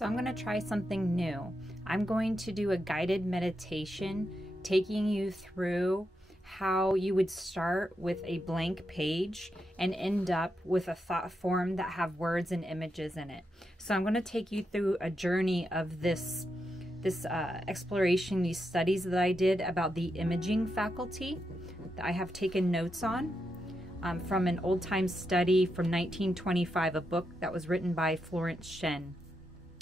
So I'm going to try something new. I'm going to do a guided meditation taking you through how you would start with a blank page and end up with a thought form that have words and images in it. So I'm going to take you through a journey of this exploration, these studies that I did about the imaging faculty that I have taken notes on from an old time study from 1925, a book that was written by Florence Shen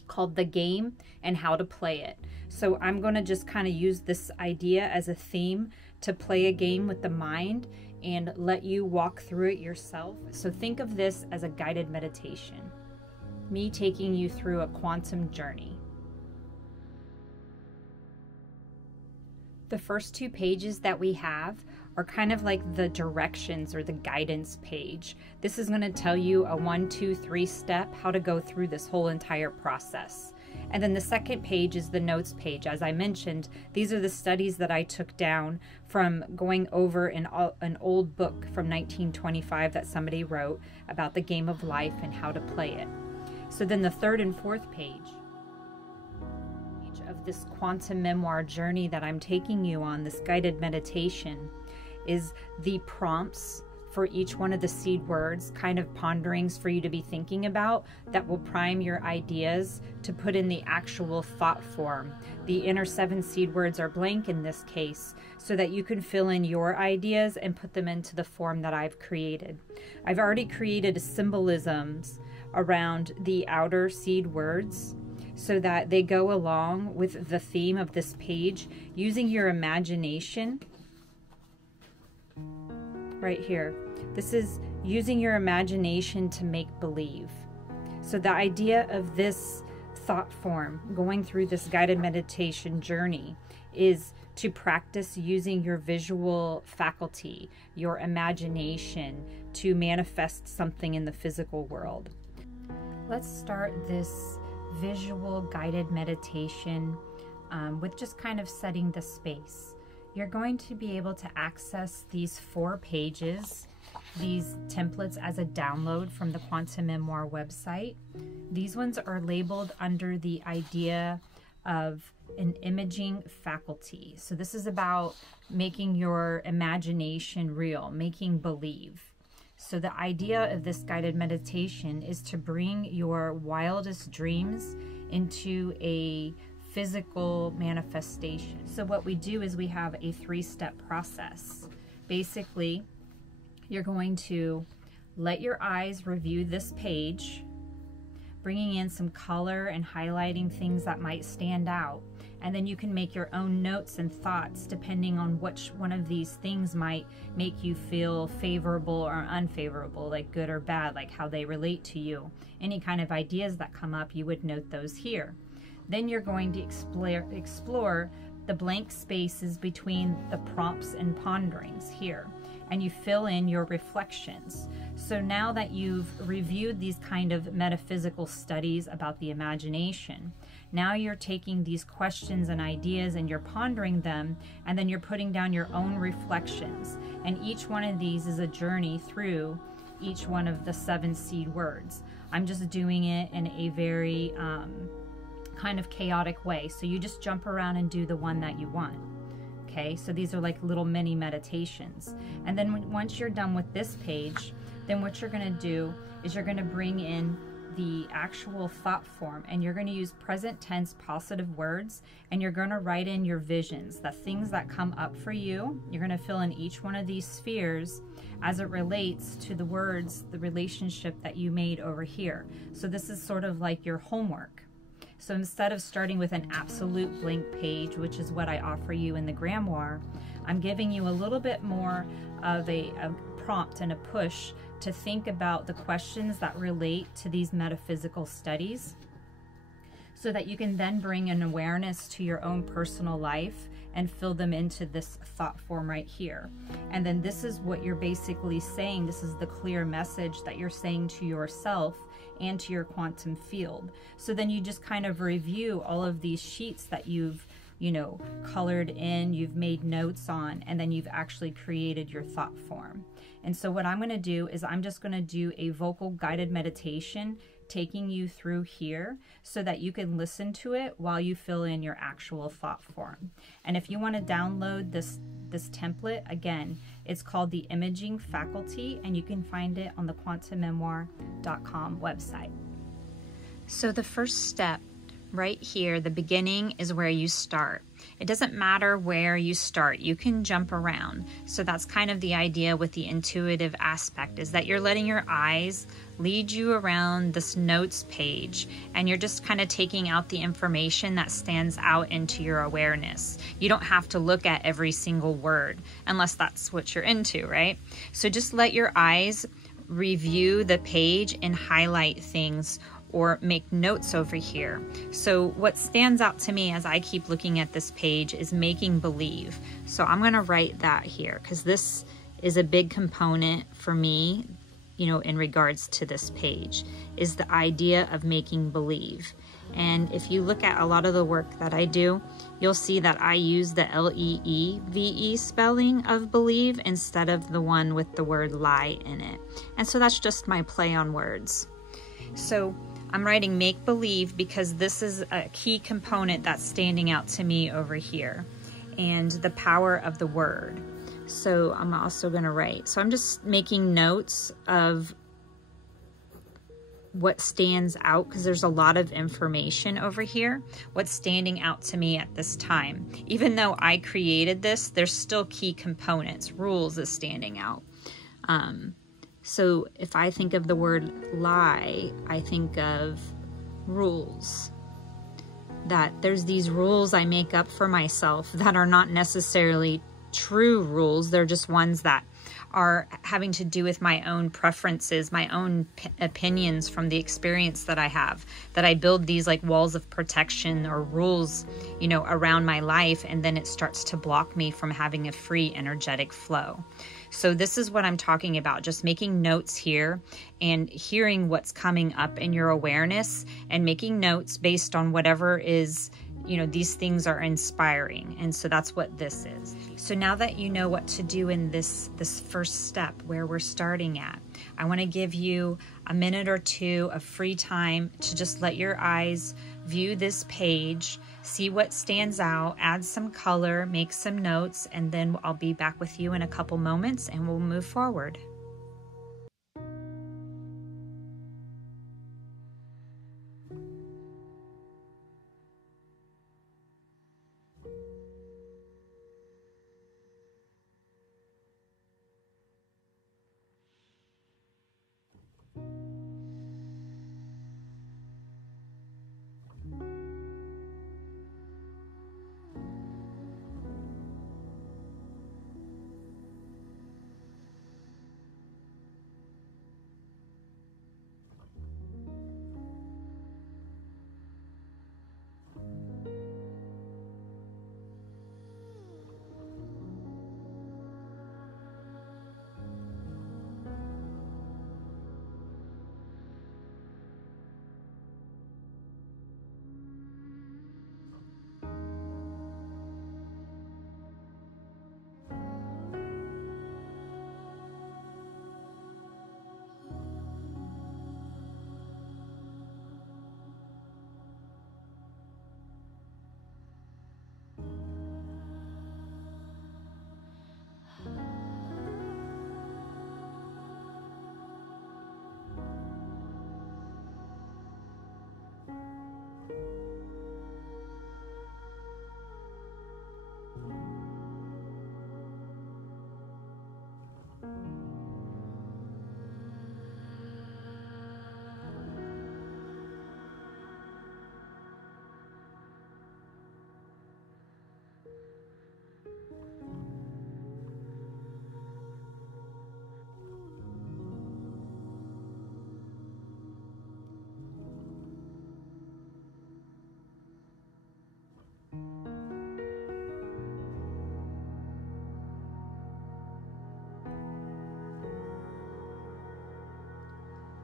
called The Game and How to Play It. So I'm going to just kind of use this idea as a theme to play a game with the mind and let you walk through it yourself. So think of this as a guided meditation, me taking you through a quantum journey. The first two pages that we have are kind of like the directions or the guidance page. This is going to tell you a 1, 2, 3 step how to go through this whole entire process. And then the second page is the notes page. As I mentioned, these are the studies that I took down from going over an old book from 1925 that somebody wrote about the game of life and how to play it. So then the third and fourth page of this quantum memoir journey that I'm taking you on, this guided meditation, is the prompts for each one of the seed words, kind of ponderings for you to be thinking about that will prime your ideas to put in the actual thought form. The inner 7 seed words are blank in this case, so that you can fill in your ideas and put them into the form that I've created. I've already created symbolisms around the outer seed words so that they go along with the theme of this page, using your imagination. Right here. This is using your imagination to make believe. So the idea of this thought form, going through this guided meditation journey, is to practice using your visual faculty, your imagination, to manifest something in the physical world. Let's start this visual guided meditation with just kind of setting the space. You're going to be able to access these 4 pages, these templates, as a download from the Quantum Memoir website. These ones are labeled under the idea of an imaging faculty. So this is about making your imagination real, making believe. So the idea of this guided meditation is to bring your wildest dreams into a physical manifestation. So what we do is we have a 3-step process. Basically, you're going to let your eyes review this page, bringing in some color and highlighting things that might stand out. And then you can make your own notes and thoughts depending on which one of these things might make you feel favorable or unfavorable, like good or bad, like how they relate to you. Any kind of ideas that come up, you would note those here. Then you're going to explore the blank spaces between the prompts and ponderings here, and you fill in your reflections. So now that you've reviewed these kind of metaphysical studies about the imagination, now you're taking these questions and ideas and you're pondering them, and then you're putting down your own reflections. And each one of these is a journey through each one of the 7 seed words. I'm just doing it in a very kind of chaotic way. So you just jump around and do the one that you want. Okay, so these are like little mini meditations. And then once you're done with this page, then what you're going to do is you're going to bring in the actual thought form, and you're going to use present tense positive words, and you're going to write in your visions, the things that come up for you. You're going to fill in each one of these spheres as it relates to the words, the relationship that you made over here. So this is sort of like your homework. So instead of starting with an absolute blank page, which is what I offer you in the Grimoire, I'm giving you a little bit more of a prompt and a push to think about the questions that relate to these metaphysical studies, so that you can then bring an awareness to your own personal life and fill them into this thought form right here. And then this is what you're basically saying. This is the clear message that you're saying to yourself and to your quantum field. So then you just kind of review all of these sheets that you've colored in, you've made notes on, and then you've actually created your thought form. And so what I'm going to do is I'm just going to do a vocal guided meditation taking you through here so that you can listen to it while you fill in your actual thought form. And if you want to download this template, again, it's called the Imaging Faculty, and you can find it on the quantummemoir.com website. So the first step right here, the beginning, is where you start. It doesn't matter where you start, you can jump around. So that's kind of the idea with the intuitive aspect, is that you're letting your eyes lead you around this notes page, and you're just kind of taking out the information that stands out into your awareness. You don't have to look at every single word unless that's what you're into, right? So just let your eyes review the page and highlight things or make notes over here. So what stands out to me as I keep looking at this page is making believe. So I'm going to write that here because this is a big component for me, you know, in regards to this page, is the idea of making believe. And if you look at a lot of the work that I do, you'll see that I use the L-E-E-V-E spelling of believe instead of the one with the word lie in it. And so that's just my play on words. So I'm writing make believe because this is a key component that's standing out to me over here, and the power of the word. So I'm also going to write. So I'm just making notes of what stands out because there's a lot of information over here. What's standing out to me at this time. Even though I created this, there's still key components. Rules is standing out. So if I think of the word lie, I think of rules. That there's these rules I make up for myself that are not necessarily true rules. They're just ones that are having to do with my own preferences, my own opinions from the experience that I have, that I build these like walls of protection or rules, you know, around my life, and then it starts to block me from having a free energetic flow. So this is what I'm talking about, just making notes here and hearing what's coming up in your awareness and making notes based on whatever is, you know, these things are inspiring. And so that's what this is. So now that you know what to do in this first step where we're starting at, I want to give you a minute or two of free time to just let your eyes view this page, see what stands out, add some color, make some notes, and then I'll be back with you in a couple moments and we'll move forward.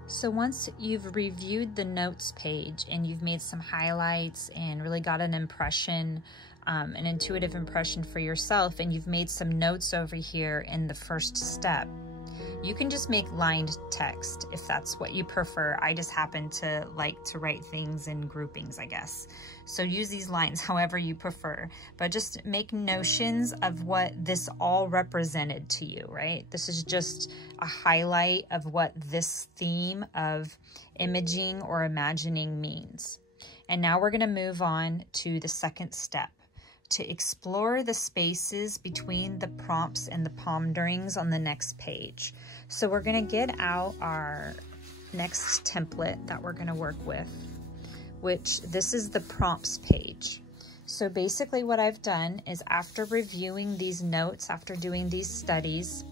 So once you've reviewed the notes page and you've made some highlights and really got an impression, an intuitive impression for yourself, and you've made some notes over here in the first step, You can just make lined text if that's what you prefer. I just happen to like to write things in groupings, I guess. So use these lines however you prefer, but just make notions of what this all represented to you, right? This is just a highlight of what this theme of imaging or imagining means. And now we're going to move on to the second step, to explore the spaces between the prompts and the ponderings on the next page. So we're going to get out our next template that we're going to work with, which this is the prompts page. So basically what I've done is, after reviewing these notes, after doing these studies,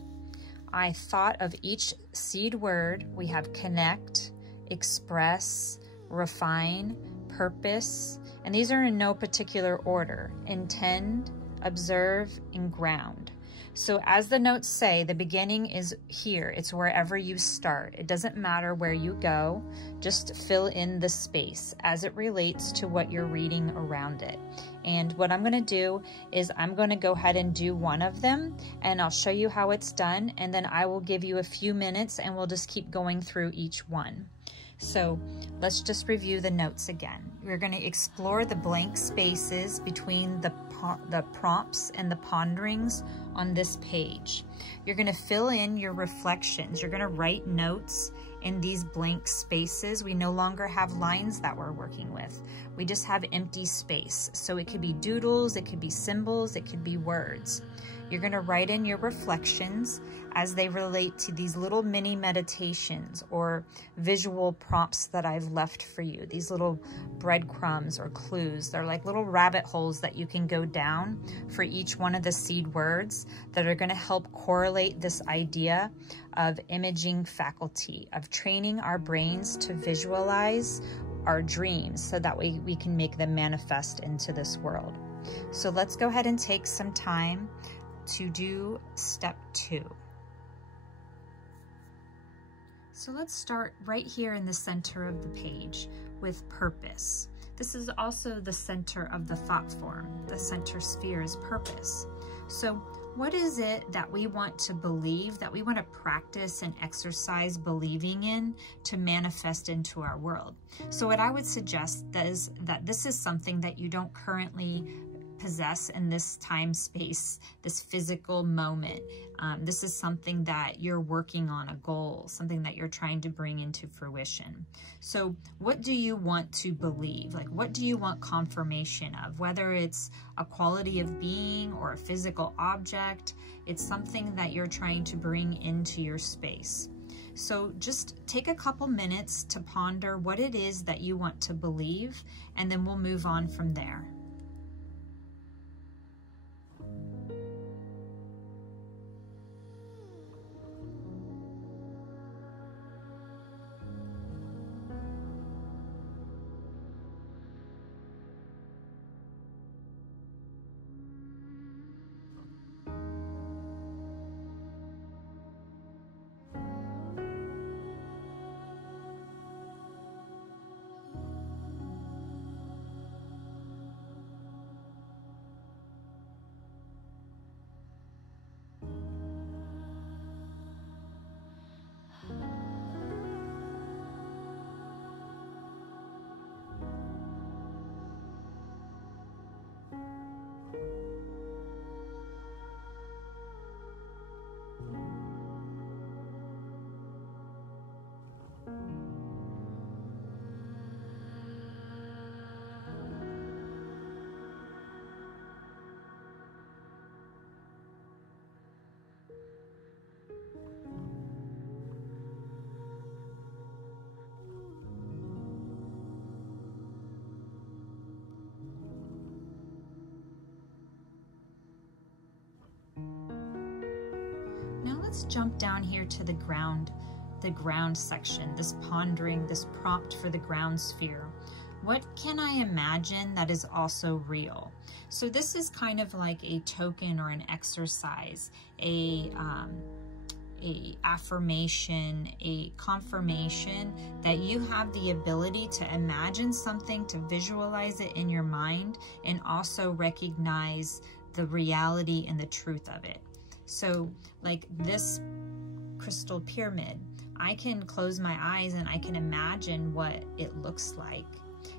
I thought of each seed word. We have connect, express, refine, purpose, and these are in no particular order: intend, observe, and ground. So as the notes say, the beginning is here. It's wherever you start. It doesn't matter where you go. Just fill in the space as it relates to what you're reading around it. And what I'm going to do is I'm going to go ahead and do one of them, and I'll show you how it's done, and then I will give you a few minutes and we'll just keep going through each one. So let's just review the notes again. We're going to explore the blank spaces between the prompts and the ponderings on this page. You're going to fill in your reflections. You're going to write notes in these blank spaces. We no longer have lines that we're working with. We just have empty space. So it could be doodles, it could be symbols, it could be words. You're going to write in your reflections as they relate to these little mini meditations or visual prompts that I've left for you. These little breadcrumbs or clues. They're like little rabbit holes that you can go down for each one of the seed words that are going to help correlate this idea of imaging faculty, of training our brains to visualize our dreams so that way we can make them manifest into this world. So let's go ahead and take some time to do step 2. So let's start right here in the center of the page with purpose. This is also the center of the thought form. The center sphere is purpose. So what is it that we want to believe, that we want to practice and exercise believing in to manifest into our world? So what I would suggest is that this is something that you don't currently possess in this time space, this physical moment. This is something that you're working on, a goal, something that you're trying to bring into fruition. So what do you want to believe? Like, what do you want confirmation of? Whether it's a quality of being or a physical object, it's something that you're trying to bring into your space. So just take a couple minutes to ponder what it is that you want to believe, and then we'll move on from there. Let's jump down here to the ground section, this pondering, this prompt for the ground sphere. What can I imagine that is also real? So this is kind of like a token or an exercise, a affirmation, a confirmation that you have the ability to imagine something, to visualize it in your mind, and also recognize the reality and the truth of it. So like this crystal pyramid. I can close my eyes and I can imagine what it looks like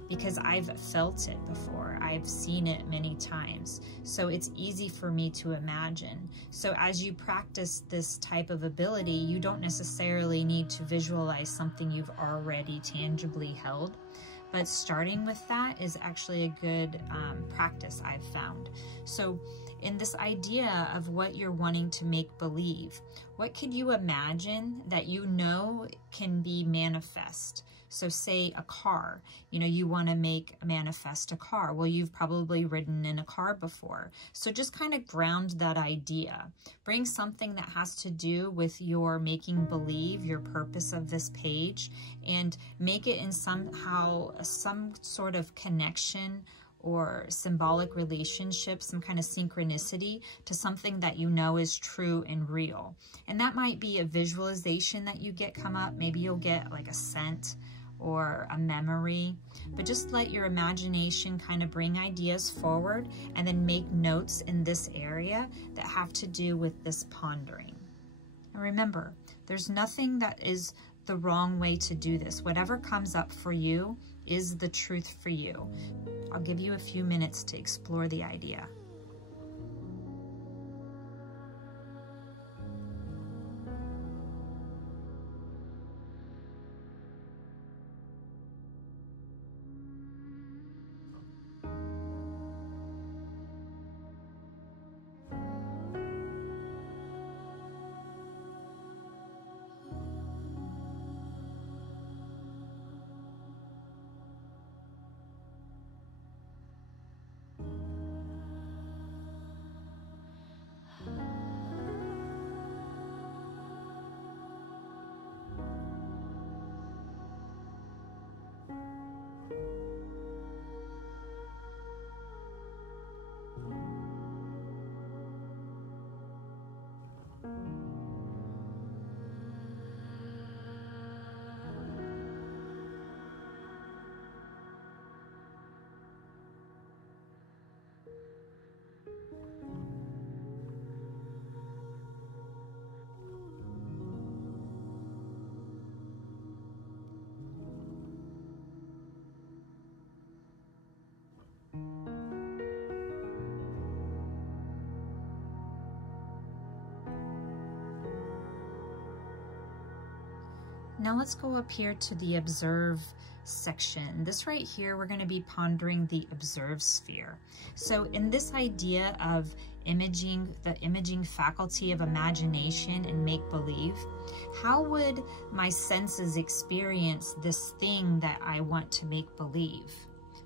because I've felt it before. I've seen it many times. So it's easy for me to imagine. So as you practice this type of ability, you don't necessarily need to visualize something you've already tangibly held. But starting with that is actually a good practice, I've found. So in this idea of what you're wanting to make believe, what could you imagine that you know can be manifest? So say a car, you know, you want to manifest a car. Well, you've probably ridden in a car before. So just kind of ground that idea. Bring something that has to do with your making believe, your purpose of this page, and make it in somehow some sort of connection or symbolic relationship, some kind of synchronicity to something that you know is true and real. And that might be a visualization that you get come up. Maybe you'll get like a scent or a memory, but just let your imagination kind of bring ideas forward and then make notes in this area that have to do with this pondering. And remember, there's nothing that is the wrong way to do this. Whatever comes up for you is the truth for you. I'll give you a few minutes to explore the idea. Now let's go up here to the observe section. This right here, we're going to be pondering the observe sphere. So in this idea of imaging, the imaging faculty of imagination and make-believe, how would my senses experience this thing that I want to make believe?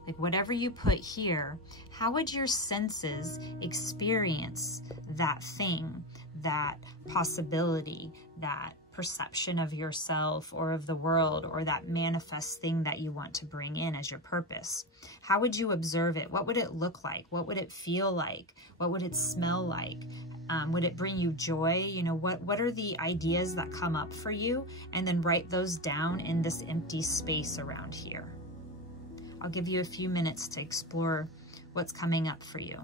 Like whatever you put here, how would your senses experience that thing, that possibility, that perception of yourself or of the world, or that manifest thing that you want to bring in as your purpose? How would you observe it? What would it look like? What would it feel like? What would it smell like? Would it bring you joy? You know, what are the ideas that come up for you? And then write those down in this empty space around here. I'll give you a few minutes to explore what's coming up for you.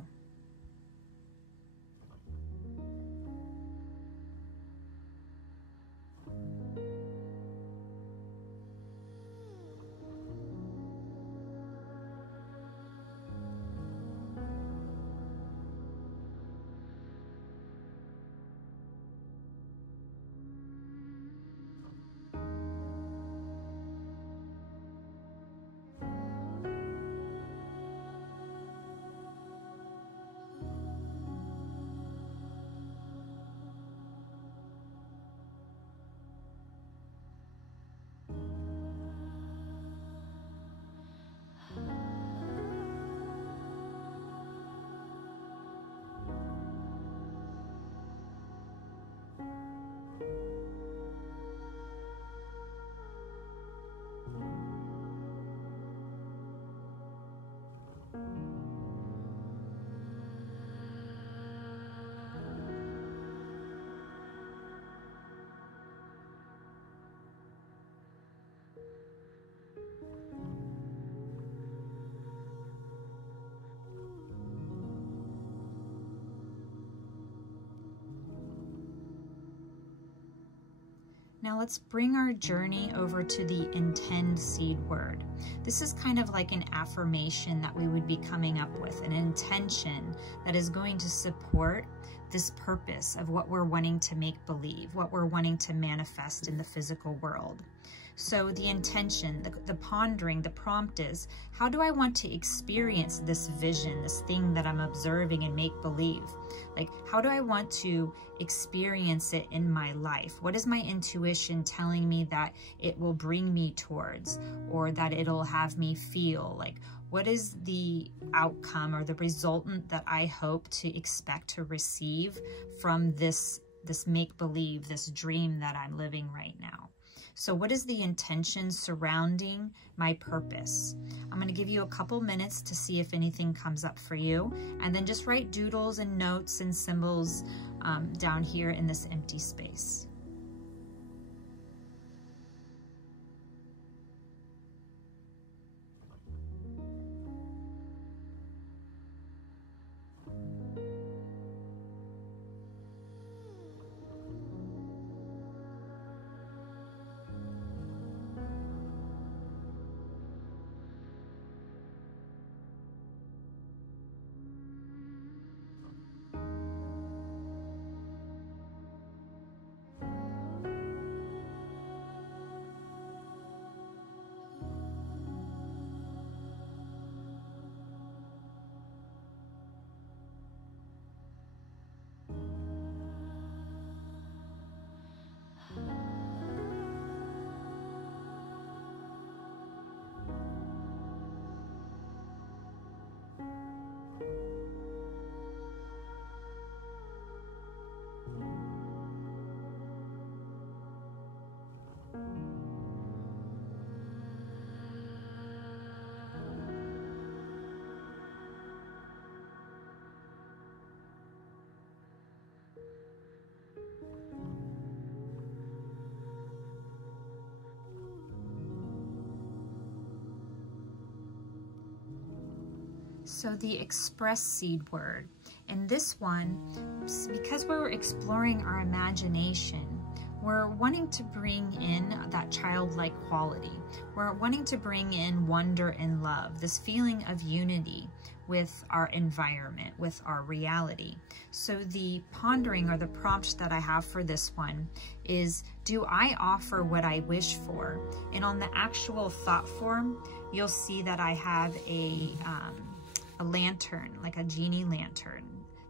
Now let's bring our journey over to the intend seed word. This is kind of like an affirmation that we would be coming up with, an intention that is going to support this purpose of what we're wanting to make believe, what we're wanting to manifest in the physical world. So the intention, the pondering, the prompt is, how do I want to experience this vision, this thing that I'm observing and make believe? Like, how do I want to experience it in my life? What is my intuition telling me that it will bring me towards, or that it'll have me feel? Like, what is the outcome or the resultant that I hope to expect to receive from this make-believe, this dream that I'm living right now? So what is the intention surrounding my purpose? I'm going to give you a couple minutes to see if anything comes up for you, and then just write doodles and notes and symbols down here in this empty space. So the express seed word, and this one, because we're exploring our imagination, we're wanting to bring in that childlike quality. We're wanting to bring in wonder and love, this feeling of unity with our environment, with our reality. So the pondering or the prompt that I have for this one is, do I offer what I wish for? And on the actual thought form, you'll see that I have a lantern, like a genie lantern.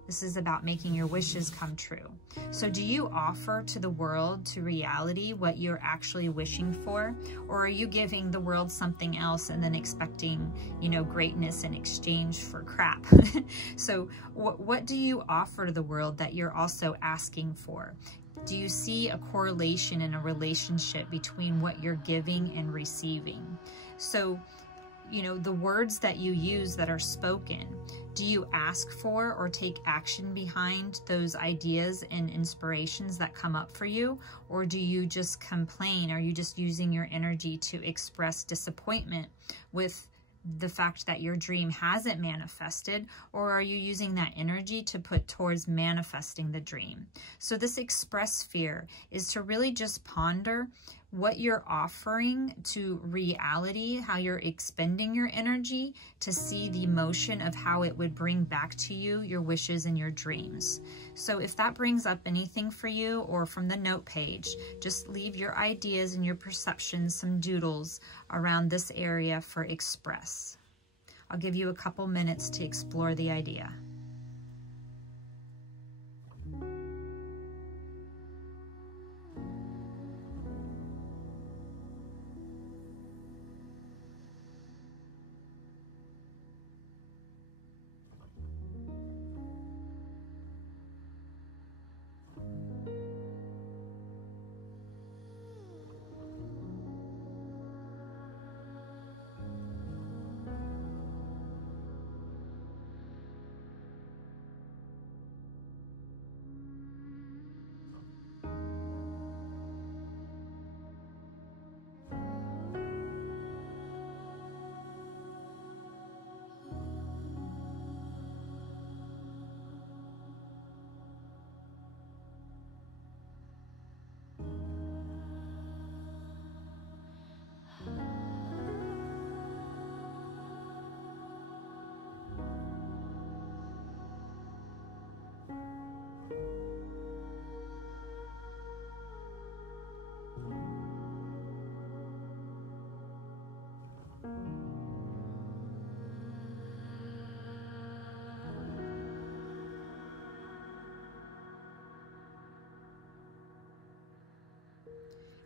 This is about making your wishes come true. So do you offer to the world, to reality, what you're actually wishing for? Or are you giving the world something else and then expecting, you know, greatness in exchange for crap? So what do you offer to the world that you're also asking for? Do you see a correlation in a relationship between what you're giving and receiving? So, you know, the words that you use that are spoken, do you ask for or take action behind those ideas and inspirations that come up for you? Or do you just complain? Are you just using your energy to express disappointment with the fact that your dream hasn't manifested? Or are you using that energy to put towards manifesting the dream? So this express fear is to really just ponder what you're offering to reality, how you're expending your energy to see the motion of how it would bring back to you your wishes and your dreams. So if that brings up anything for you, or from the note page, just leave your ideas and your perceptions, some doodles around this area for express. I'll give you a couple minutes to explore the idea.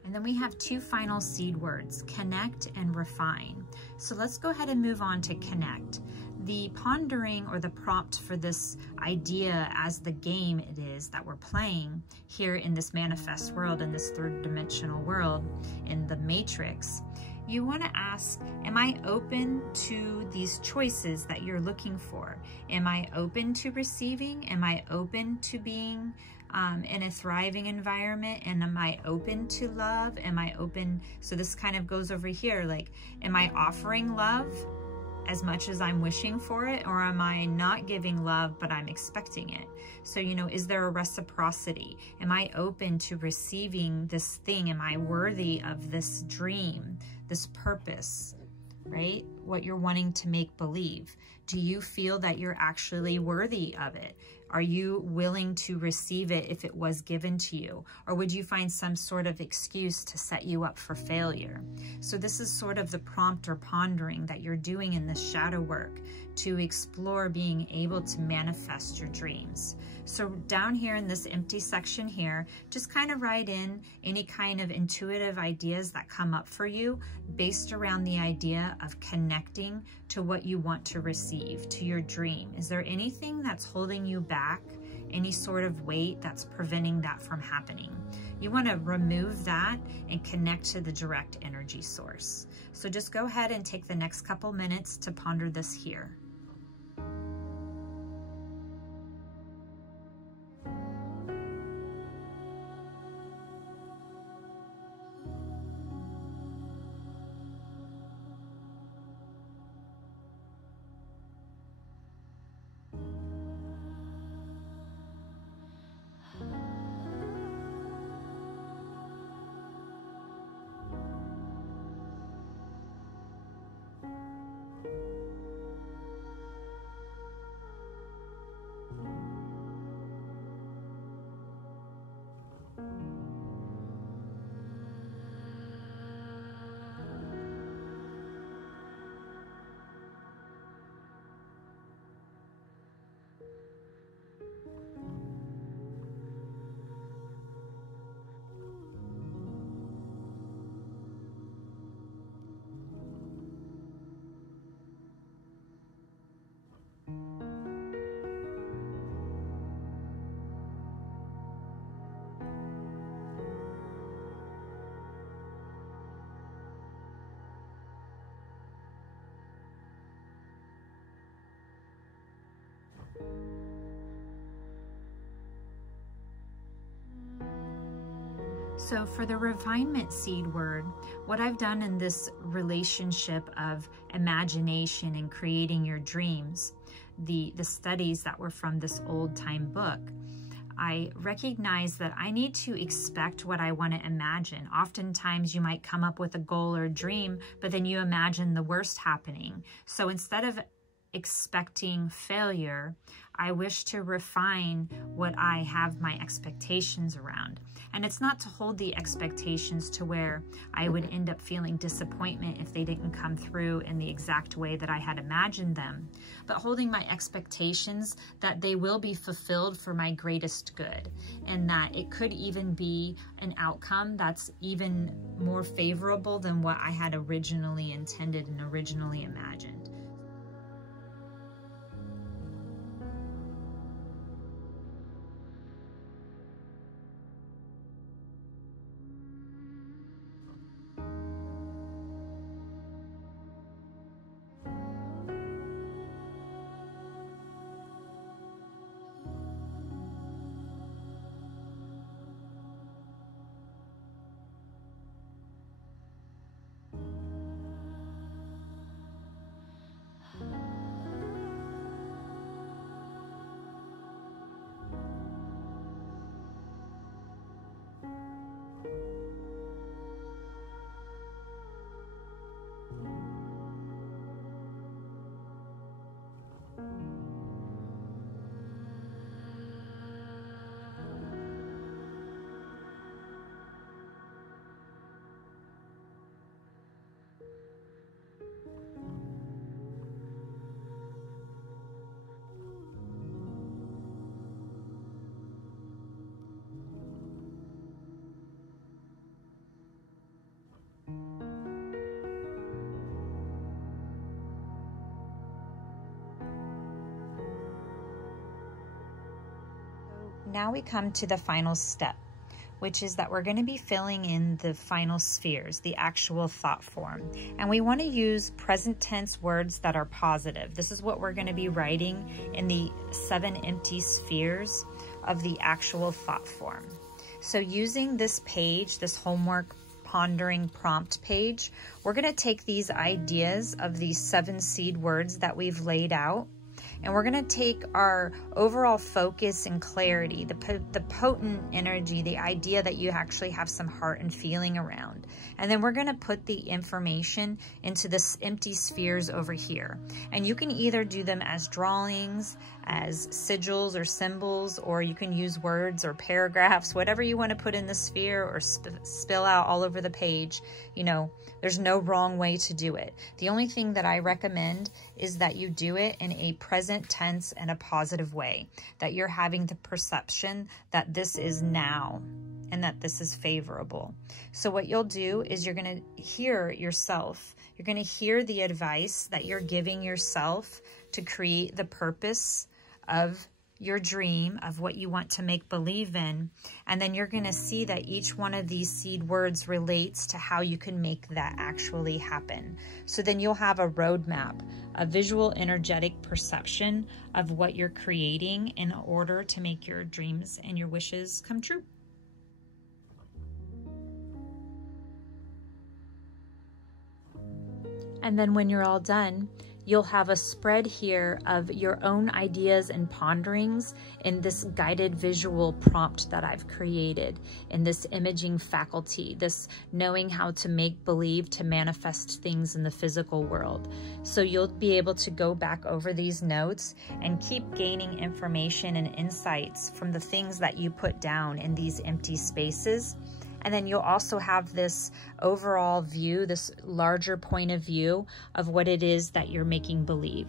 And then we have two final seed words, connect and refine. So let's go ahead and move on to connect. The pondering or the prompt for this idea as the game it is that we're playing here in this manifest world, in this third dimensional world, in the matrix, you want to ask, am I open to these choices that you're looking for? Am I open to receiving? Am I open to being in a thriving environment? And am I open to love? Am I open? So this kind of goes over here, like, am I offering love as much as I'm wishing for it, or am I not giving love but I'm expecting it? So, you know, is there a reciprocity? Am I open to receiving this thing? Am I worthy of this dream, this purpose, right? What you're wanting to make believe. Do you feel that you're actually worthy of it? Are you willing to receive it if it was given to you? Or would you find some sort of excuse to set you up for failure? So this is sort of the prompt or pondering that you're doing in this shadow work to explore being able to manifest your dreams. So down here in this empty section here, just kind of write in any kind of intuitive ideas that come up for you based around the idea of connecting to what you want to receive, to your dream. Is there anything that's holding you back? Any sort of weight that's preventing that from happening? You want to remove that and connect to the direct energy source. So just go ahead and take the next couple minutes to ponder this here. So for the refinement seed word, what I've done in this relationship of imagination and creating your dreams, the studies that were from this old time book, I recognize that I need to expect what I want to imagine. Oftentimes you might come up with a goal or dream, but then you imagine the worst happening. So instead of expecting failure, I wish to refine what I have my expectations around. And it's not to hold the expectations to where I would end up feeling disappointment if they didn't come through in the exact way that I had imagined them, but holding my expectations that they will be fulfilled for my greatest good, and that it could even be an outcome that's even more favorable than what I had originally intended and originally imagined. now we come to the final step, which is that we're going to be filling in the final spheres, the actual thought form. And we want to use present tense words that are positive. This is what we're going to be writing in the 7 empty spheres of the actual thought form. So using this page, this homework pondering prompt page, we're going to take these ideas of these 7 seed words that we've laid out, and we're going to take our overall focus and clarity, the potent energy, the idea that you actually have some heart and feeling around. And then we're going to put the information into the empty spheres over here. And you can either do them as drawings, as sigils or symbols, or you can use words or paragraphs, whatever you want to put in the sphere or spill out all over the page. You know, there's no wrong way to do it. The only thing that I recommend is that you do it in a present tense and a positive way, that you're having the perception that this is now and that this is favorable. So what you'll do is you're going to hear yourself. You're going to hear the advice that you're giving yourself to create the purpose of your dream, of what you want to make believe in. And then you're going to see that each one of these seed words relates to how you can make that actually happen. So then you'll have a roadmap, a visual energetic perception of what you're creating in order to make your dreams and your wishes come true. And then when you're all done, you'll have a spread here of your own ideas and ponderings in this guided visual prompt that I've created, in this imaging faculty, this knowing how to make believe, to manifest things in the physical world. So you'll be able to go back over these notes and keep gaining information and insights from the things that you put down in these empty spaces. And then you'll also have this overall view, this larger point of view of what it is that you're making believe,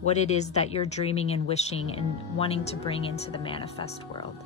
what it is that you're dreaming and wishing and wanting to bring into the manifest world.